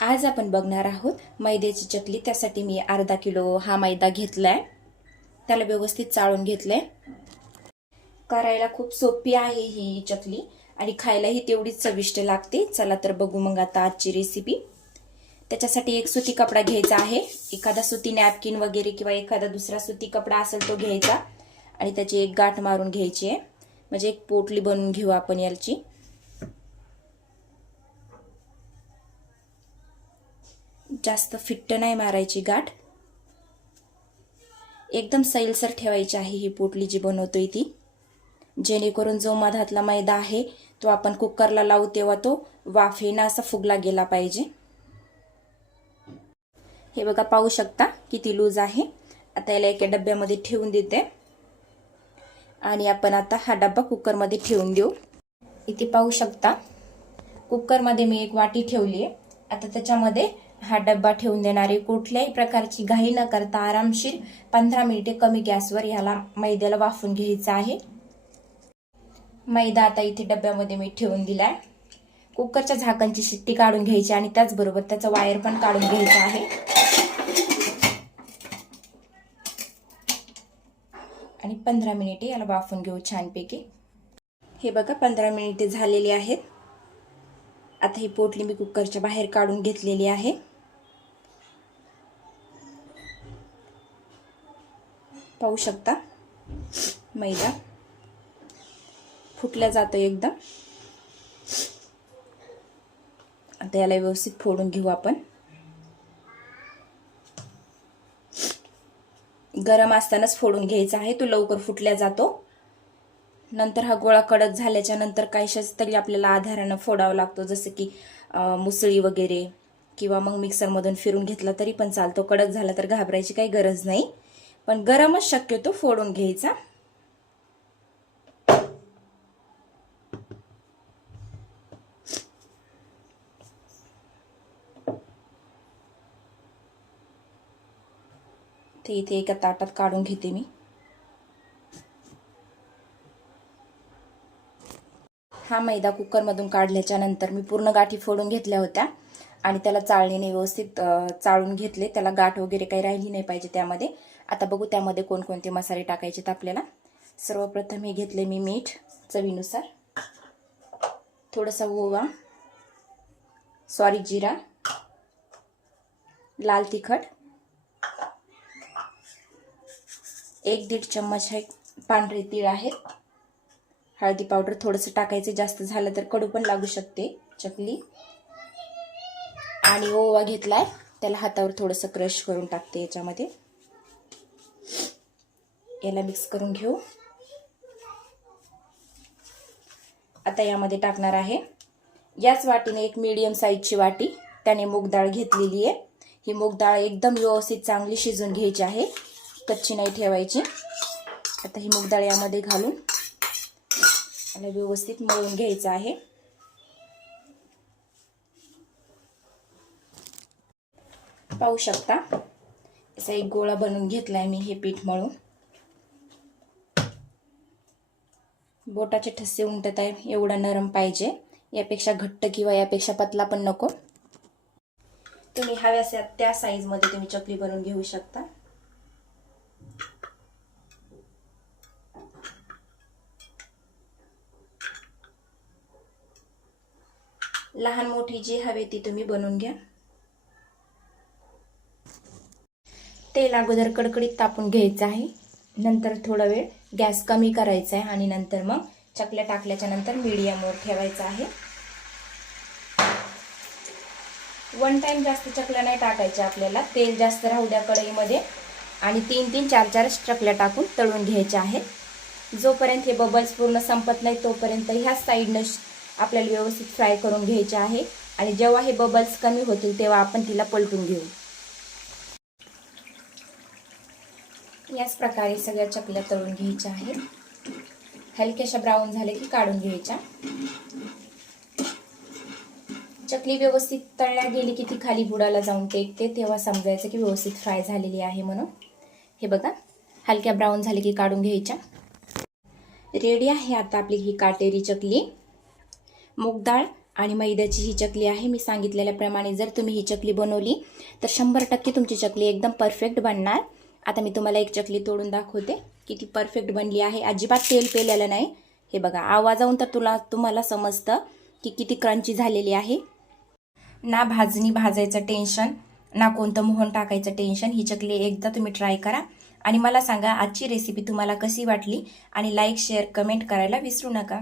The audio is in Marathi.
आज आपण बघणार आहोत मैद्याची चकली. त्यासाठी मी अर्धा किलो हा मैदा घेतलाय. त्याला व्यवस्थित चाळून घेतलंय. करायला खूप सोपी आहे ही चकली आणि खायलाही तेवढीच चविष्ट लागते. चला तर बघू मग आता आजची रेसिपी त्याच्यासाठी एक सुती कपडा घ्यायचा आहे. एखादा सुती नॅपकिन वगैरे किंवा एखादा दुसरा सुती कपडा असेल तो घ्यायचा. आणि त्याची एक गाठ मारून घ्यायची आहे. म्हणजे एक पोटली बनवून घेऊ आपण याची. जास्त फिट्ट नाही मारायची गाठ. एकदम सैलसर ठेवायची आहे ही पोटली जी बनवतोय ती. जेणेकरून जो मधातला मैदा आहे तो आपण कुकरला लावू तेव्हा तो वाफेनं असा फुगला गेला पाहिजे. हे बघा पाहू शकता किती लूज आहे. आता याला एका डब्यामध्ये ठेवून देते. आणि आपण आता हा डब्बा कुकरमध्ये ठेवून देऊ. इथे पाहू शकता कुकरमध्ये मी एक वाटी ठेवली आहे. आता त्याच्यामध्ये हा डब्बा ठेवून देणारी कुठल्याही प्रकारची घाई न करता आरामशीर पंधरा मिनिटे कमी गॅसवर ह्याला मैद्याला वाफून घ्यायचं आहे. मैदा आता इथे डब्यामध्ये मी ठेवून दिलाय. कुकरच्या झाकणची शिट्टी काढून घ्यायची आणि त्याचबरोबर त्याचा वायर पण काढून घ्यायचं आहे. आणि पंधरा मिनिटे याला वाफून घेऊ छानपैकी. हे बघा पंधरा मिनिटे झालेली आहेत. आता ही पोटली मी कुकरच्या बाहेर काढून घेतलेली आहे. पाहू शकता. मैदा फुटल्या जातो एकदम आता याला व्यवस्थित फोडून घेऊ आपण. गरम असतानाच फोडून घ्यायचा आहे तो लवकर फुटल्या जातो. नंतर हा गोळा कडक झाल्याच्यानंतर काहीशाच तरी आपल्याला आधारानं फोडावा लागतो जसं की मुसळी वगैरे किंवा मग मिक्सरमधून फिरून घेतला तरी पण चालतो. कडक झाला तर घाबरायची काही गरज नाही. पण गरमच शक्यतो फोडून घ्यायचा. ते इथे एका ताटात काढून घेते मी. हा मैदा कुकरमधून काढल्याच्या नंतर मी पूर्ण गाठी फोडून घेतल्या होत्या आणि त्याला चाळणीने व्यवस्थित चाळून घेतले. त्याला गाठ वगैरे काही राहिली नाही पाहिजे त्यामध्ये. आता बघू त्यामध्ये कोणकोणते मसाले टाकायचे आपल्याला. सर्वप्रथम हे घेतले मी मीठ चवीनुसार. थोडासा ओवा. सॉरी जिरा. लाल तिखट. एक दीड चम्मच हे पांढरे तीळ आहेत हळदी पावडर थोडंसं टाकायचं जास्त झालं तर कडू पण लागू शकते चकली. आणि ओवा घेतलाय त्याला हातावर थोडंसं क्रश करून टाकते याच्यामध्ये. याला मिक्स करून घेऊ. आता यामध्ये टाकणार आहे. याच वाटीने एक मीडियम साईजची वाटी. त्याने मूग डाळ घेतलेली आहे. ही मूग डाळ एकदम व्यवस्थित चांगली शिजून घ्यायची आहे. कच्ची नाही ठेवायची. आता ही मूग डाळ यामध्ये घालून याला व्यवस्थित मळून घ्यायचं आहे. पाहू शकता. असा एक गोळा बनवून घेतलाय मी हे पीठ मळून. बोटाचे ठसे उमटत आहे एवढा नरम पाहिजे. यापेक्षा घट्ट किंवा यापेक्षा पतला पण नको. तुम्ही हव्यास त्या साईजमध्ये तुम्ही चकली बनवून घेऊ शकता. लहान मोठी जी हवी ती तुम्ही बनवून घ्या. तेल अगोदर कडकडीत तापून घ्यायचं आहे. नंतर थोडा वेळ गॅस कमी करायचा आहे आणि नंतर मग चकल्या टाकल्याच्या नंतर मीडियमवर ठेवायचं आहे. वन टाइम जास्त चकल्या नाही टाकायच्या आपल्याला. तेल जास्त राहू द्या कढईमध्ये. आणि तीन तीन चार चार चकल्या टाकून तळून घ्यायच्या आहेत. जोपर्यंत हे बबल्स पूर्ण संपत नाही तोपर्यंत ह्याच साईडनं आपल्याला व्यवस्थित फ्राय करून घ्यायचे आहे. आणि जेव्हा हे बबल्स कमी होतील तेव्हा आपण तिला पलटून घेऊ. याच प्रकारे सगळ्या चकल्या तळून घ्यायच्या आहेत. हलक्याशा ब्राऊन झाले की काढून घ्यायच्या. चकली व्यवस्थित तळल्या गेली की ती खाली बुडाला जाऊन टेकते तेव्हा समजायचं की व्यवस्थित फ्राय झालेली आहे म्हणून. हे बघा हलक्या ब्राऊन झाले की काढून घ्यायच्या. रेडी आहे आता आपली ही काटेरी चकली. मूग डाळ आणि मैद्याची ही चकली आहे. मी सांगितलेल्याप्रमाणे जर तुम्ही ही चकली बनवली तर शंभर टक्के तुमची चकली एकदम परफेक्ट बनणार. आता मी तुम्हाला एक चकली तोडून दाखवते. किती परफेक्ट बनली आहे. अजिबात तेल पेलेलं नाही. हे बघा आवाजाहून तर तुला तुम्हाला समजतं की किती क्रंची झालेली आहे. ना भाजणी भाजायचं टेन्शन ना कोणतं मोहन टाकायचं टेन्शन ही चकली एकदा तुम्ही ट्राय करा. आणि मला सांगा आजची रेसिपी तुम्हाला कशी वाटली? आणि लाईक शेअर कमेंट करायला विसरू नका.